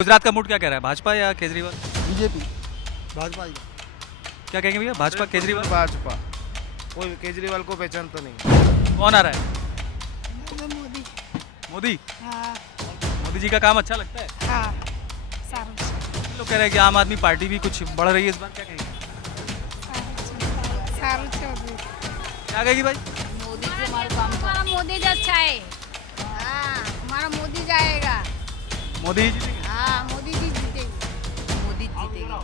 गुजरात का मूड क्या कह रहा है, भाजपा या केजरीवाल? बीजेपी भाजपा ही। क्या कहेंगे भैया, भाजपा केजरीवाल? भाजपा। कोई केजरीवाल को पहचान तो नहीं। कौन आ रहा है? मोदी। मोदी? हाँ मोदी जी का काम अच्छा लगता है? हाँ सारू लोग कह रहे हैं कि आम आदमी पार्टी भी कुछ बढ़ रही है इस बार, क्या कहेंगे? सारू चौधरी। क्या कहेगी भाई? मोदी जी हमारा मोदी जी अच्छा है। हाँ हमारा मोदी जाएगा। मोदी ही जीतेंगे? हाँ मोदी जी जीतेंगे। मोदी जीतेंगे।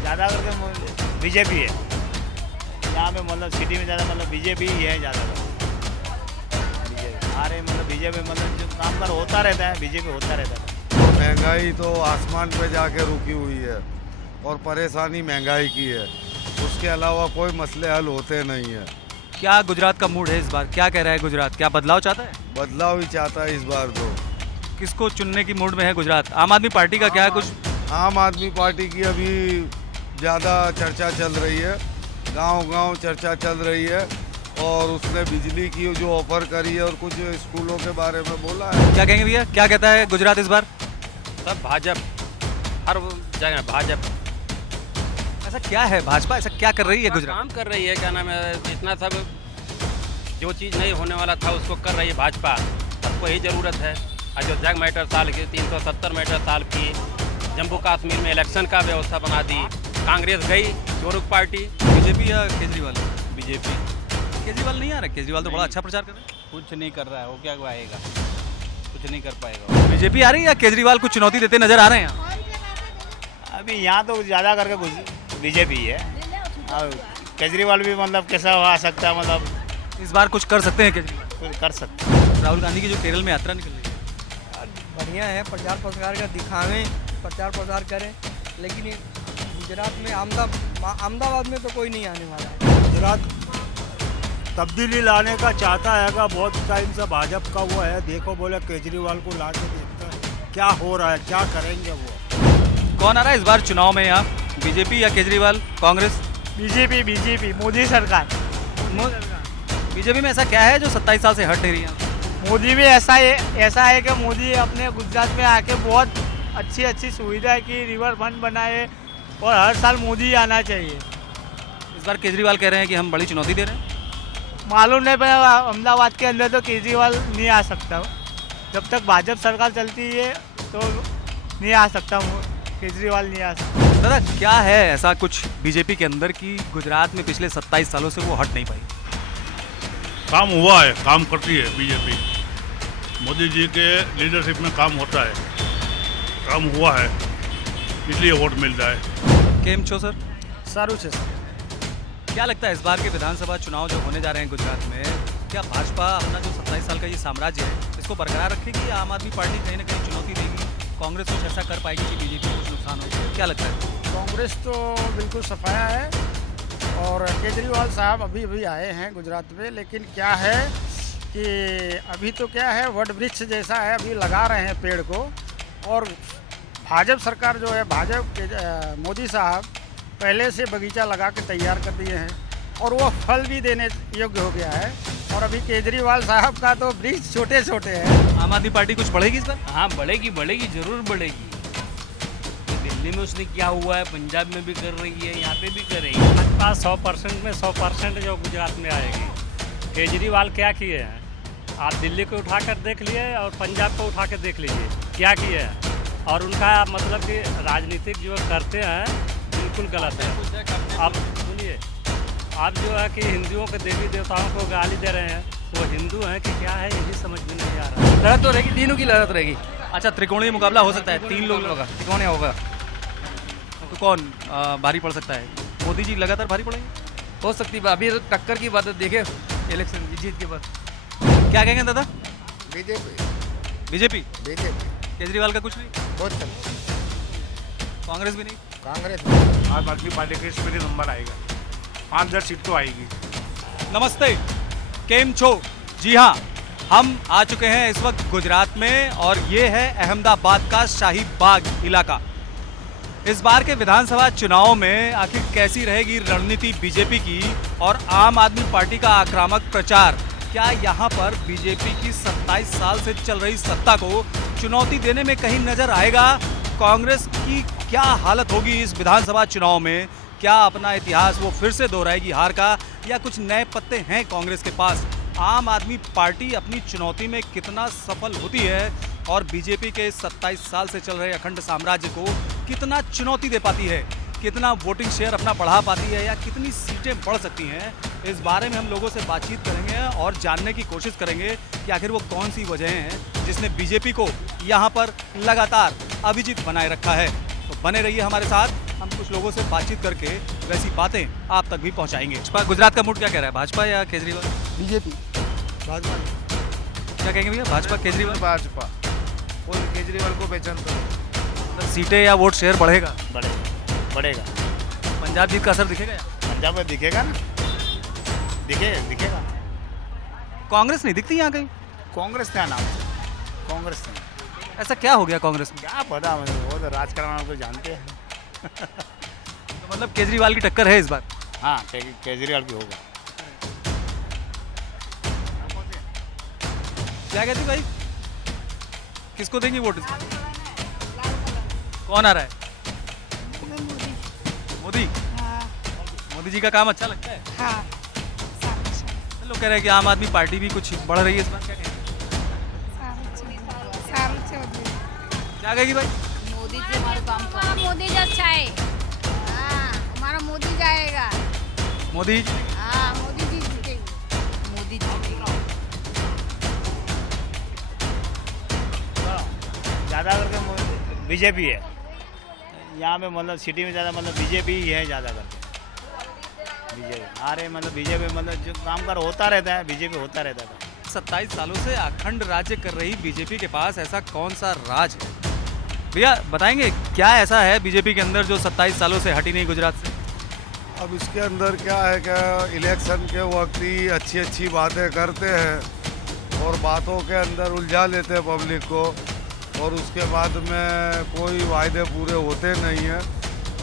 ज़्यादा करके बीजेपी है यहाँ पे, मतलब सिटी में ज़्यादा मतलब बीजेपी ही है ज़्यादा। बीजेपी हमारे मतलब बीजेपी मतलब जो काम कर होता रहता है, बीजेपी होता रहता है। महंगाई तो आसमान पे जाके रुकी हुई है और परेशानी महंगाई की है, उसके अलावा कोई मसले हल होते नहीं है। क्या गुजरात का मूड है इस बार, क्या कह रहा है गुजरात? क्या बदलाव चाहता है? बदलाव ही चाहता है इस बार तो। किसको चुनने की मूड में है गुजरात? आम आदमी पार्टी का क्या है कुछ? आम आदमी पार्टी की अभी ज़्यादा चर्चा चल रही है, गांव-गांव चर्चा चल रही है, और उसने बिजली की जो ऑफर करी है और कुछ स्कूलों के बारे में बोला है। क्या कहेंगे भैया, क्या कहता है गुजरात इस बार? सब भाजपा, हर जगह भाजपा। ऐसा क्या है, भाजपा ऐसा क्या कर रही है गुजरात? काम कर रही है, क्या नाम है, इतना सब जो चीज़ नहीं होने वाला था उसको कर रही है भाजपा। सबको यही ज़रूरत है। अयोध्या मैटर साल की, 370 मैटर साल की, जम्मू कश्मीर में इलेक्शन का व्यवस्था बना दी। कांग्रेस गई, चोरुक पार्टी। बीजेपी या केजरीवाल? बीजेपी केजरीवाल नहीं आ रहा? केजरीवाल तो बड़ा अच्छा प्रचार कर रहे हैं। कुछ नहीं कर रहा है, वो क्या आएगा, कुछ नहीं कर पाएगा। बीजेपी आ रही है या केजरीवाल को चुनौती देते नजर आ रहे हैं? अभी यहाँ तो ज़्यादा करके बीजेपी है। और केजरीवाल भी मतलब कैसा आ सकता है, मतलब इस बार कुछ कर सकते हैं केजरीवाल? कुछ कर सकते हैं। राहुल गांधी की जो केरल में यात्रा निकल रही है, बढ़िया है, प्रचार प्रसार का दिखावें, प्रचार प्रसार करें, लेकिन ये गुजरात में अहमदाबाद में तो कोई नहीं आने वाला है। गुजरात तब्दीली लाने का चाहता है, बहुत टाइम से भाजपा का वो है। देखो बोले केजरीवाल को ला के देखते हैं क्या हो रहा है, क्या करेंगे वो। कौन आ रहा है इस बार चुनाव में यहाँ, बीजेपी या केजरीवाल, कांग्रेस? बीजेपी मोदी सरकार। बीजेपी में ऐसा क्या है जो 27 साल से हट नहीं रही है? मोदी भी ऐसा है कि मोदी अपने गुजरात में आके बहुत अच्छी सुविधा की, रिवर फ्रंट बनाए, और हर साल मोदी आना चाहिए। इस बार केजरीवाल कह रहे हैं कि हम बड़ी चुनौती दे रहे हैं। मालूम नहीं, पर अहमदाबाद के अंदर तो केजरीवाल नहीं आ सकता। जब तक भाजपा सरकार चलती है तो नहीं आ सकता, केजरीवाल नहीं आ सकता। दादा क्या है ऐसा कुछ बीजेपी के अंदर कि गुजरात में पिछले 27 सालों से वो हट नहीं पाई? काम हुआ है, काम करती है बीजेपी। मोदी जी के लीडरशिप में काम होता है, काम हुआ है, इसलिए वोट मिल रहा है। केम छो सर? सारू से सर। क्या लगता है इस बार के विधानसभा चुनाव जो होने जा रहे हैं गुजरात में, क्या भाजपा अपना जो 27 साल का ये साम्राज्य है इसको बरकरार रखेगी या आम आदमी पार्टी कहीं ना कहीं चुनौती देगी? कांग्रेस कुछ ऐसा कर पाएगी कि बीजेपी को कुछ नुकसान हो? क्या लगता है? कांग्रेस तो बिल्कुल सफाया है, और केजरीवाल साहब अभी आए हैं गुजरात में, लेकिन क्या है कि अभी तो क्या है, वट वृक्ष जैसा है, अभी लगा रहे हैं पेड़ को। और भाजपा सरकार जो है, मोदी साहब पहले से बगीचा लगा के तैयार कर दिए हैं, और वो फल भी देने योग्य हो गया है। और अभी केजरीवाल साहब का तो वृक्ष छोटे छोटे हैं। आम आदमी पार्टी कुछ बढ़ेगी इस बार? हाँ बढ़ेगी, जरूर बढ़ेगी। दिल्ली में उसने क्या हुआ है, पंजाब में भी कर रही है, यहाँ पे भी करेगी। भाजपा 100% में 100% जो गुजरात में आएगी। केजरीवाल क्या किए हैं, आप दिल्ली को उठाकर देख लिए और पंजाब को उठा कर देख लीजिए क्या किए हैं। और उनका मतलब कि राजनीतिक जो करते हैं बिल्कुल गलत है। आप सुनिए, आप जो है कि हिंदुओं के देवी देवताओं को गाली दे रहे हैं, वो हिंदू हैं कि क्या है, यही समझ में नहीं आ रहा है। लड़त तो रहेगी, तीनों की लड़त रहेगी। अच्छा, त्रिकोणीय मुकाबला हो सकता है, 3 लोग होगा, त्रिकोणीय होगा तो कौन भारी पड़ सकता है? मोदी जी लगातार भारी पड़ेंगे? हो सकती है, अभी टक्कर की बात देखे इलेक्शन जीत के बाद। क्या कहेंगे दादा? BJP BJP? केजरीवाल का कुछ नहीं? बहुत चल, कांग्रेस भी नहीं? कांग्रेस आम आदमी पार्टी का इसमें नंबर आएगा, 5-10 सीट तो आएगी। नमस्ते, केम छो? जी हाँ, हम आ चुके हैं इस वक्त गुजरात में, और ये है अहमदाबाद का शाही बाग इलाका। इस बार के विधानसभा चुनाव में आखिर कैसी रहेगी रणनीति बीजेपी की और आम आदमी पार्टी का आक्रामक प्रचार, क्या यहाँ पर बीजेपी की 27 साल से चल रही सत्ता को चुनौती देने में कहीं नजर आएगा? कांग्रेस की क्या हालत होगी इस विधानसभा चुनाव में? क्या अपना इतिहास वो फिर से दोहराएगी हार का, या कुछ नए पत्ते हैं कांग्रेस के पास? आम आदमी पार्टी अपनी चुनौती में कितना सफल होती है और बीजेपी के 27 साल से चल रहे अखंड साम्राज्य को कितना चुनौती दे पाती है? कितना वोटिंग शेयर अपना बढ़ा पाती है या कितनी सीटें बढ़ सकती हैं? इस बारे में हम लोगों से बातचीत करेंगे और जानने की कोशिश करेंगे कि आखिर वो कौन सी वजहें हैं जिसने बीजेपी को यहाँ पर लगातार अभिजीत बनाए रखा है। तो बने रहिए हमारे साथ, हम कुछ लोगों से बातचीत करके वैसी बातें आप तक भी पहुँचाएंगे। भाजपा गुजरात का मूड क्या कह रहा है, भाजपा या केजरीवाल? बीजेपी भाजपा क्या कहेंगे भैया, भाजपा केजरीवाल? भाजपा कोई केजरीवाल को पहचान मतलब सीटें या वोट शेयर बढ़ेगा? बढ़ेगा। पंजाब जीत का असर दिखेगा या? पंजाब में दिखेगा ना, दिखेगा। कांग्रेस नहीं दिखती यहाँ कहीं? कांग्रेस क्या नाम है? कांग्रेस नहीं, ऐसा क्या हो गया कांग्रेस में? क्या पता मुझे, वो तो राजकारण को जानते हैं। तो मतलब केजरीवाल की टक्कर है इस बार? हाँ, केजरीवाल की होगा। क्या कहती भाई, किसको देंगे वोट? कौन आ रहा है? मोदी? मोदी जी का काम अच्छा लगता है? हाँ लोग कह रहे हैं कि आम आदमी पार्टी भी कुछ बढ़ रही है इस बार, क्या कहेंगे? क्या कहेगी भाई? मोदी जी हमारे काम, हमारा मोदी जी अच्छा है। हाँ, हमारा मोदी जाएगा। मोदी? हाँ, मोदी जी जीतेंगे। मोदी जीतेंगे। ज़्यादा करके बीजेपी है यहाँ पे, मतलब सिटी में ज़्यादा, मतलब बीजेपी ही है ज़्यादा करके। बीजेपी अरे मतलब बीजेपी, मतलब जो काम कर होता रहता है, बीजेपी होता रहता है। 27 सालों से अखंड राज्य कर रही बीजेपी के पास ऐसा कौन सा राज है? भैया बताएंगे क्या ऐसा है बीजेपी के अंदर जो 27 सालों से हटी नहीं गुजरात से? अब इसके अंदर क्या है कि इलेक्शन के वक्त ही अच्छी अच्छी बातें करते हैं और बातों के अंदर उलझा लेते हैं पब्लिक को, और उसके बाद में कोई वायदे पूरे होते नहीं हैं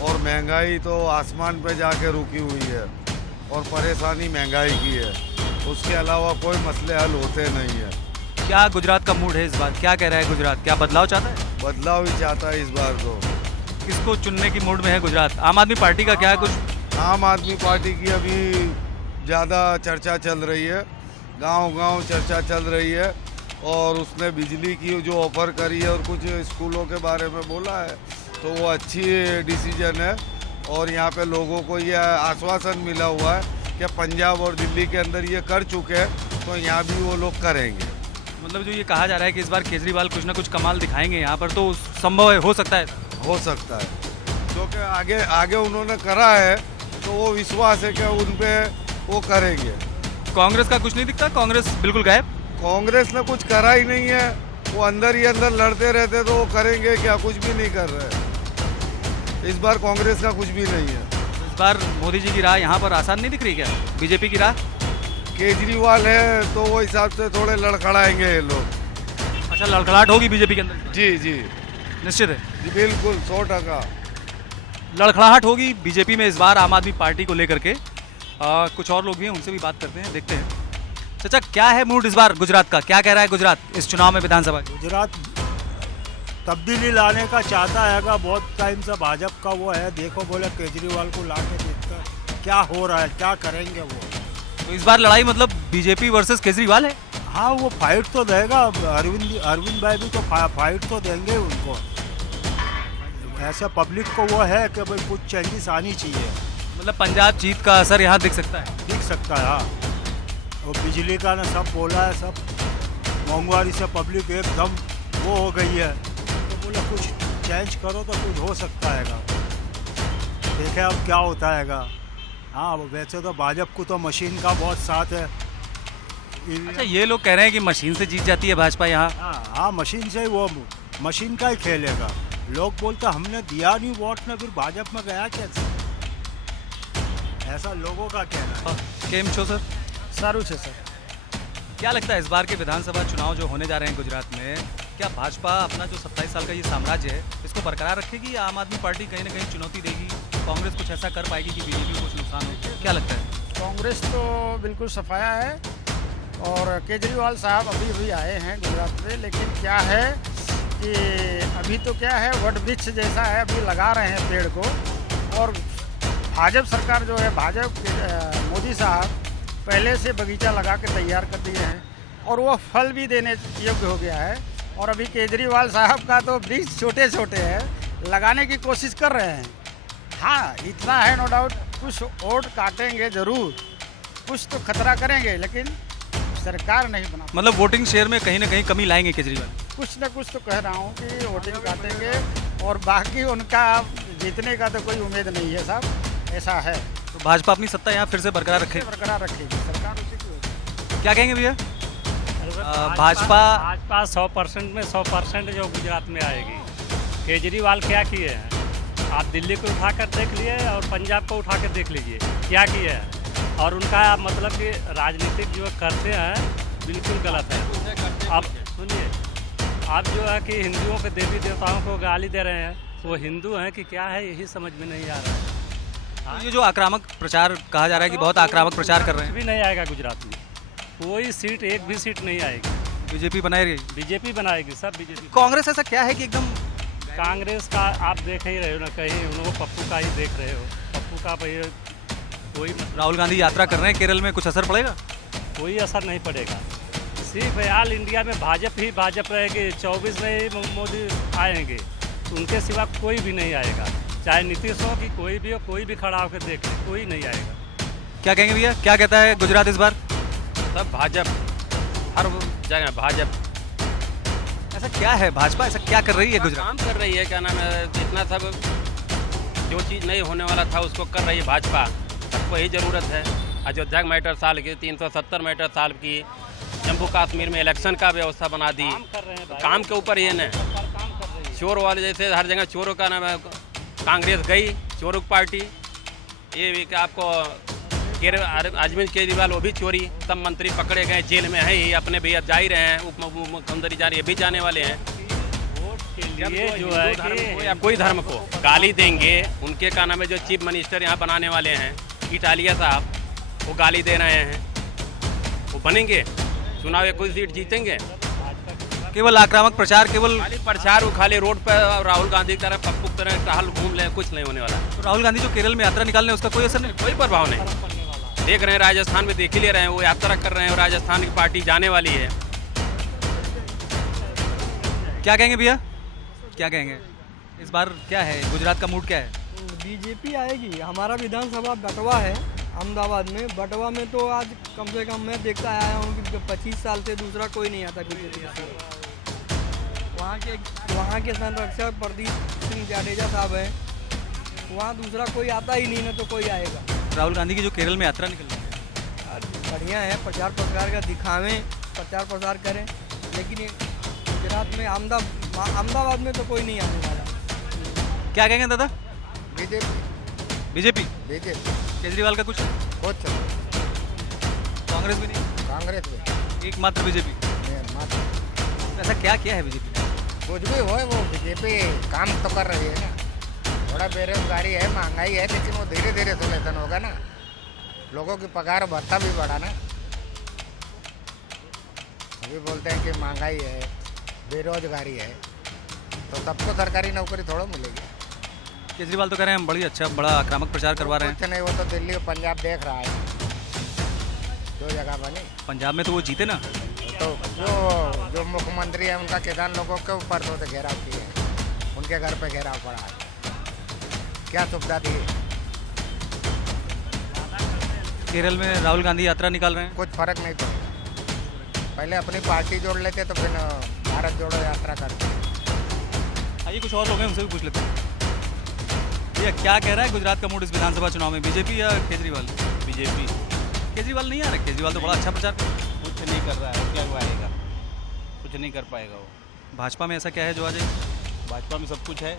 और महंगाई तो आसमान पे जाके रुकी हुई है और परेशानी महंगाई की है। उसके अलावा कोई मसले हल होते नहीं है। क्या गुजरात का मूड है इस बार? क्या कह रहा है गुजरात? क्या बदलाव चाहता है? बदलाव ही चाहता है इस बार तो। किसको चुनने की मूड में है गुजरात? आम आदमी पार्टी का क्या है कुछ? आम आदमी पार्टी की अभी ज़्यादा चर्चा चल रही है, गांव-गांव चर्चा चल रही है, और उसने बिजली की जो ऑफ़र करी है और कुछ स्कूलों के बारे में बोला है, तो वो अच्छी डिसीजन है। और यहाँ पे लोगों को ये आश्वासन मिला हुआ है कि पंजाब और दिल्ली के अंदर ये कर चुके हैं, तो यहाँ भी वो लोग करेंगे। मतलब जो ये कहा जा रहा है कि इस बार केजरीवाल कुछ ना कुछ कमाल दिखाएंगे यहाँ पर, तो संभव है, हो सकता है? हो सकता है, क्योंकि आगे उन्होंने करा है, तो वो विश्वास है कि उन पे वो करेंगे। कांग्रेस का कुछ नहीं दिखता? कांग्रेस बिल्कुल गायब? कांग्रेस ने कुछ करा ही नहीं है, वो अंदर ही अंदर लड़ते रहते, तो वो करेंगे क्या? कुछ भी नहीं कर रहे। इस बार कांग्रेस का कुछ भी नहीं है। इस बार मोदी जी की राह यहाँ पर आसान नहीं दिख रही क्या? बीजेपी की राह? केजरीवाल है तो वो हिसाब से थोड़े लड़खड़ाएंगे ये लोग। अच्छा, लड़खड़ाहट होगी बीजेपी के अंदर? जी जी निश्चित है, जी बिल्कुल 100%। लड़खड़ाहट होगी बीजेपी में इस बार आम आदमी पार्टी को लेकर के। कुछ और लोग भी हैं, उनसे भी बात करते हैं, देखते हैं। चाचा क्या है मूड इस बार गुजरात का? क्या कह रहा है गुजरात इस चुनाव में विधानसभा? गुजरात तब्दीली लाने का चाहता है, बहुत टाइम से भाजपा का वो है। देखो बोले केजरीवाल को ला के देखकर क्या हो रहा है, क्या करेंगे वो। तो इस बार लड़ाई मतलब बीजेपी वर्सेस केजरीवाल है? हाँ, वो फाइट तो देगा। अरविंद भाई भी तो फाइट तो देंगे उनको। ऐसा पब्लिक को वो है कि भाई कुछ चेंजेस आनी चाहिए। मतलब पंजाब जीत का असर यहाँ दिख सकता है? दिख सकता है हाँ। वो बिजली का ना सब बोला है, सब महंगाई से पब्लिक एकदम वो हो गई है, तो बोला कुछ चेंज करो तो कुछ हो सकता है। देखें अब क्या होता है। हाँ, वैसे तो भाजपा को तो मशीन का बहुत साथ है। अच्छा, ये लोग कह रहे हैं कि मशीन से जीत जाती है भाजपा यहाँ? हाँ, मशीन से वो मशीन का ही खेलेगा। लोग बोलते हमने दिया नहीं वोट ने, फिर भाजपा में गया कैसे? ऐसा लोगों का कहना है। केम छो सर? सारू छे सर। क्या लगता है इस बार के विधानसभा चुनाव जो होने जा रहे हैं गुजरात में, क्या भाजपा अपना जो 27 साल का ये साम्राज्य है इसको बरकरार रखेगी या आम आदमी पार्टी कहीं ना कहीं चुनौती देगी? कांग्रेस कुछ ऐसा कर पाएगी कि बीजेपी को कुछ नुकसान हो? क्या लगता है? कांग्रेस तो बिल्कुल सफाया है और केजरीवाल साहब अभी अभी आए हैं गुजरात में, लेकिन क्या है कि अभी तो क्या है वट वृक्ष जैसा है, अभी लगा रहे हैं पेड़ को। और भाजपा सरकार जो है, मोदी साहब पहले से बगीचा लगा के तैयार कर दिए हैं और वो फल भी देने योग्य हो गया है। और अभी केजरीवाल साहब का तो वृक्ष छोटे छोटे हैं, लगाने की कोशिश कर रहे हैं। हाँ, इतना है नो डाउट, कुछ वोट काटेंगे ज़रूर, कुछ तो खतरा करेंगे, लेकिन सरकार नहीं बना। मतलब वोटिंग शेयर में कहीं ना कहीं कमी लाएंगे केजरीवाल। कुछ ना कुछ तो कह रहा हूँ कि वोटिंग काटेंगे, और बाकी उनका जीतने का तो कोई उम्मीद नहीं है साहब, ऐसा है। तो भाजपा अपनी सत्ता यहाँ फिर से बरकरार रखे, बरकरार रखेगी सरकार, उसी की होगी। क्या कहेंगे भैया? भाजपा 100% में 100% जो गुजरात में आएगी। केजरीवाल क्या किए हैं? आप दिल्ली को उठा कर देख लिए और पंजाब को उठा कर देख लीजिए क्या किए हैं। और उनका मतलब कि राजनीतिक जो करते हैं बिल्कुल गलत है। अब सुनिए, आप जो है कि हिंदुओं के देवी देवताओं को गाली दे रहे हैं, वो हिंदू हैं कि क्या है, यही समझ में नहीं आ रहा है। तो ये जो आक्रामक प्रचार कहा जा रहा है कि बहुत आक्रामक प्रचार कर रहे हैं, कुछ भी नहीं आएगा गुजरात में, कोई सीट, एक भी सीट नहीं आएगी। बीजेपी बनाएगी, बीजेपी बनाएगी, सब बीजेपी। कांग्रेस ऐसा क्या है कि एकदम कांग्रेस का आप देख ही रहे हो ना, कहीं उनको पप्पू का ही देख रहे हो। पप्पू का भैया कोई राहुल गांधी यात्रा कर रहे हैं केरल में, कुछ असर पड़ेगा? कोई असर नहीं पड़ेगा। सिर्फ ऑल इंडिया में भाजपा रहेगी। 24 में ही मोदी आएंगे, उनके सिवा कोई भी नहीं आएगा। चाहे नीतीश हो कि कोई भी हो, कोई भी खड़ा होकर देख ले, कोई नहीं आएगा। क्या कहेंगे भैया, क्या कहता है गुजरात इस बार? सब भाजपा, हर जगह भाजपा। ऐसा क्या है, भाजपा ऐसा क्या कर रही है गुजरात? काम कर रही है, क्या नाम है, जितना सब जो चीज़ नहीं होने वाला था उसको कर रही है भाजपा। सबको यही ज़रूरत है। अयोध्या मैटर साल की, 370 मैटर साल की, जम्मू कश्मीर में इलेक्शन का व्यवस्था बना दी। काम के ऊपर ये न चोर वाले जैसे हर जगह चोरों का नाम है। कांग्रेस गई चोरों की पार्टी। ये भी कि आपको अरविंद केजरीवाल वो भी चोरी, सब मंत्री पकड़े गए, जेल में है ही, अपने भैया जा ही रहे हैं, उप मुख्यमंत्री जा रहे हैं, ये भी जाने वाले हैं। ये जो है कि या कोई धर्म को गाली देंगे, उनके का नाम है जो चीफ मिनिस्टर यहाँ बनाने वाले हैं इटालिया साहब, वो गाली दे रहे हैं, वो बनेंगे चुनाव या कोई सीट जीतेंगे। केवल आक्रामक प्रचार, केवल खाली प्रचार, वो खाली रोड पर राहुल गांधी की तरह पप्पू की तरह टहल घूम ले, कुछ नहीं होने वाला। तो राहुल गांधी जो केरल में यात्रा निकालने उसका कोई असर नहीं, कोई प्रभाव नहीं। देख रहे हैं राजस्थान में, देख ही ले रहे हैं, वो यात्रा कर रहे हैं और राजस्थान की पार्टी जाने वाली है। क्या कहेंगे भैया, क्या कहेंगे इस बार, क्या है गुजरात का मूड, क्या है? बीजेपी आएगी। हमारा विधानसभा बटवा है अहमदाबाद में। बटवा में तो आज कम से कम मैं देखता आया हूँ कि 25 साल से दूसरा कोई नहीं आता बीजेपी से। वहाँ के संरक्षक प्रदीप सिंह जाडेजा साहब हैं, वहाँ दूसरा कोई आता ही नहीं, ना तो कोई आएगा। राहुल गांधी की जो केरल में यात्रा निकल रही है, बढ़िया है, प्रचार प्रसार का दिखावें, प्रचार प्रसार करें, लेकिन गुजरात में अहमदाबाद में तो कोई नहीं आने वाला। क्या कहेंगे दादा? बीजेपी बीजेपी केजरीवाल का कुछ कांग्रेस भी नहीं, कांग्रेस में एकमात्र बीजेपी। ऐसा क्या किया है बीजेपी? कुछ भी हो, वो बीजेपी काम तो कर रही है ना। थोड़ा बेरोजगारी है, महंगाई है, लेकिन वो धीरे धीरे सोल्यूशन होगा ना। लोगों की पगार भत्ता भी बढ़ा ना। अभी बोलते हैं कि महंगाई है, बेरोजगारी है, तो सबको सरकारी नौकरी थोड़ा मिलेगी। केजरीवाल तो कह रहे हैं बड़ी अच्छा, बड़ा आक्रामक प्रचार करवा रहे हैं। कुछ नहीं, वो तो दिल्ली और पंजाब देख रहा है, दो जगह बनी। पंजाब में तो वो जीते ना, तो जो मुख्यमंत्री है उनका किसान लोगों के ऊपर तो घेराव किए हैं, उनके घर पे घेराव पड़ा है। क्या सुविधा दी? केरल में राहुल गांधी यात्रा निकाल रहे हैं, कुछ फर्क नहीं पड़ेगा। पहले अपनी पार्टी जोड़ लेते तो फिर भारत जोड़ो यात्रा करते। आइए कुछ और लोग हैं, उनसे भी पूछ लेते हैं। भैया क्या कह रहा है गुजरात का मूड इस विधानसभा चुनाव में, बीजेपी या केजरीवाल? बीजेपी। केजरीवाल नहीं आ रहा? केजरीवाल तो बड़ा अच्छा प्रचार कुछ नहीं कर रहा है, क्या आएगा, कुछ नहीं कर पाएगा वो। भाजपा में ऐसा क्या है जो आ जाए? भाजपा में सब कुछ है।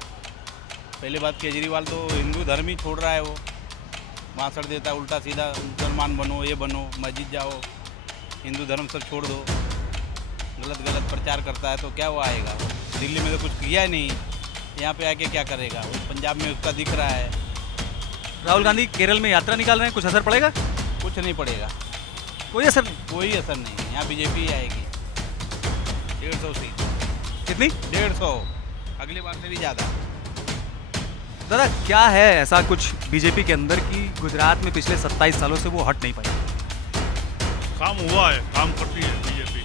पहले बात, केजरीवाल तो हिंदू धर्म ही छोड़ रहा है, वो भाषण देता है उल्टा सीधा, मुसलमान बनो, ये बनो, मस्जिद जाओ, हिंदू धर्म सब छोड़ दो, गलत गलत प्रचार करता है। तो क्या वो आएगा? दिल्ली में तो कुछ किया ही नहीं, यहाँ पे आके क्या करेगा? पंजाब में उसका दिख रहा है। राहुल गांधी केरल में यात्रा निकाल रहे हैं, कुछ असर पड़ेगा? कुछ नहीं पड़ेगा। कोई असर नहीं। कोई असर नहीं है, यहाँ बीजेपी आएगी 150 सीट। कितनी? 150, अगली बार से भी ज़्यादा। दादा क्या है ऐसा कुछ बीजेपी के अंदर कि गुजरात में पिछले 27 सालों से वो हट नहीं पाई? काम हुआ है, काम करती है बीजेपी।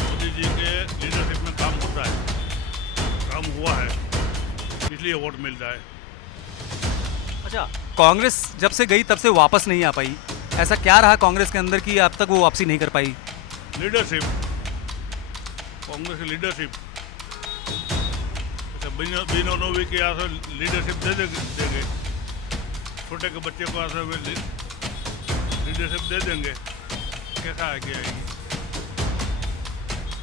मोदी जी के लीडरशिप में काम होता है, काम हुआ है, इसलिए वोट मिलता है। अच्छा, कांग्रेस जब से गई तब से वापस नहीं आ पाई, ऐसा क्या रहा कांग्रेस के अंदर कि अब तक वो वापसी नहीं कर पाई? लीडरशिप, कांग्रेस की लीडरशिप, बिना नोवी के यहाँ से लीडरशिप दे देंगे, छोटे के बच्चे को यहाँ से लीडरशिप दे देंगे, कैसा है क्या आएगी?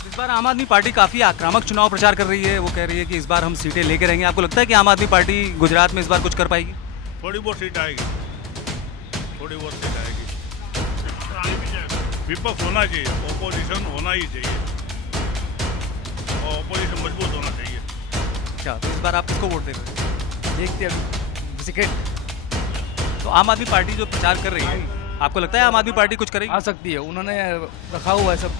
इस बार आम आदमी पार्टी काफ़ी आक्रामक चुनाव प्रचार कर रही है, वो कह रही है कि इस बार हम सीटें लेके रहेंगे। आपको लगता है कि आम आदमी पार्टी गुजरात में इस बार कुछ कर पाएगी? थोड़ी बहुत सीट आएगी, थोड़ी बहुत सीट आएगी। विपक्ष होना चाहिए, ओपोजिशन होना ही चाहिए, और ओपोजिशन मजबूत होना चाहिए। अच्छा, तो इस बार आप किसको वोट देंगे? देखते अभी टिकट तो आम आदमी पार्टी जो प्रचार कर रही है, आपको लगता है आम आदमी पार्टी कुछ करेगी? आ सकती है, उन्होंने रखा हुआ है सब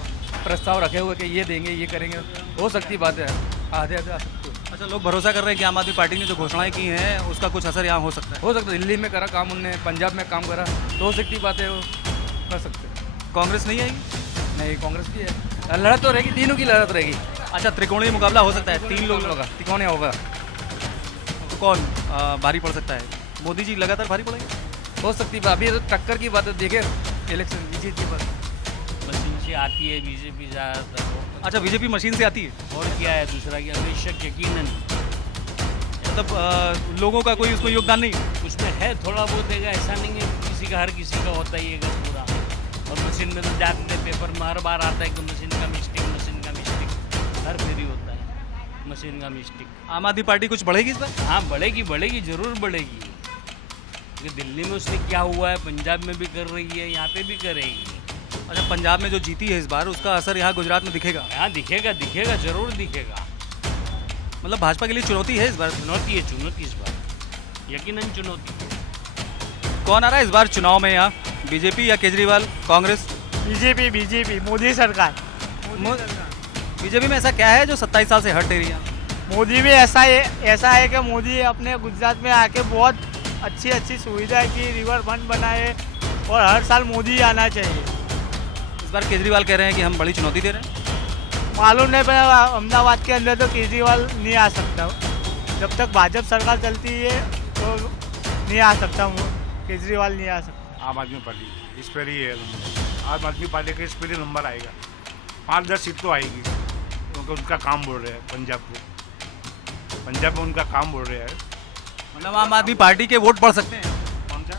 प्रस्ताव रखे हुए कि ये देंगे ये करेंगे, हो सकती बात है, आधे आधे आ सकते हो। अच्छा, लोग भरोसा कर रहे हैं कि आम आदमी पार्टी ने जो घोषणाएं की हैं उसका कुछ असर यहाँ हो सकता है। हो सकता है, दिल्ली में करा काम उनने, पंजाब में काम करा, तो हो सकती बात है, वो कर सकते हैं। कांग्रेस नहीं आएगी? नहीं, कांग्रेस की है, लड़त तो रहेगी, तीनों की लड़त रहेगी। अच्छा, त्रिकोणीय मुकाबला हो सकता है, 3 लोग होगा, तिकोने होगा। तो कौन भारी पड़ सकता है? मोदी जी लगातार भारी पड़ेंगे? हो सकती बात, अभी तो टक्कर की बात है, देखे इलेक्शन जीत की बात। मशीन से आती है बीजेपी ज़्यादातर। अच्छा, बीजेपी मशीन से आती है? और क्या है दूसरा की आवश्यक यकीनन मतलब लोगों का कोई उसमें योगदान नहीं? उसमें है, थोड़ा बहुत है, ऐसा नहीं है किसी का, हर किसी का होता ही है पूरा। और मशीन में तो जाते पेपर में हर बार आता है कि मशीन का मिस्टेक, हर फेरी होता है मशीन का मिस्टेक। आम आदमी पार्टी कुछ बढ़ेगी इस बार? हाँ, बढ़ेगी, जरूर बढ़ेगी, क्योंकि दिल्ली में उसने क्या हुआ है, पंजाब में भी कर रही है, यहाँ पे भी करेगी। अच्छा, पंजाब में जो जीती है इस बार, उसका असर यहाँ गुजरात में दिखेगा? यहाँ दिखेगा, जरूर दिखेगा। मतलब भाजपा के लिए चुनौती है इस बार? चुनौती इस बार, यकीनन चुनौती है। कौन आ रहा है इस बार चुनाव में यहाँ, बीजेपी या केजरीवाल, कांग्रेस? बीजेपी मोदी सरकार। बीजेपी में ऐसा क्या है जो 27 साल से हट नहीं रही है? मोदी भी ऐसा है कि मोदी अपने गुजरात में आके बहुत अच्छी सुविधा की, रिवर फ्रंट बनाए, और हर साल मोदी आना चाहिए। इस बार केजरीवाल कह रहे हैं कि हम बड़ी चुनौती दे रहे हैं। मालूम नहीं, पर अहमदाबाद के अंदर तो केजरीवाल नहीं आ सकता, जब तक भाजपा सरकार चलती है तो नहीं आ सकता, केजरीवाल नहीं आ सकता। आम आदमी पार्टी इस पर ही है, आम आदमी पार्टी का इस पर ही नंबर आएगा, 5-10 सीट तो आएगी, क्योंकि उनका काम बोल रहे हैं पंजाब में उनका काम बोल रहे हैं। मतलब आम आदमी पार्टी के वोट बढ़ सकते हैं? कौन सा?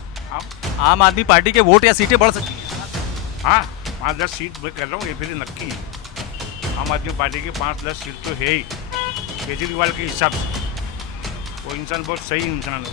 आम आदमी पार्टी के वोट या सीटें बढ़ सकती हैं? हाँ, 5-10 सीट मैं कह रहा हूँ, ये फिर नक्की है। आम आदमी पार्टी की 5-10 सीट तो है ही, केजरीवाल के हिसाब से। वो इंसान बहुत सही इंसान है।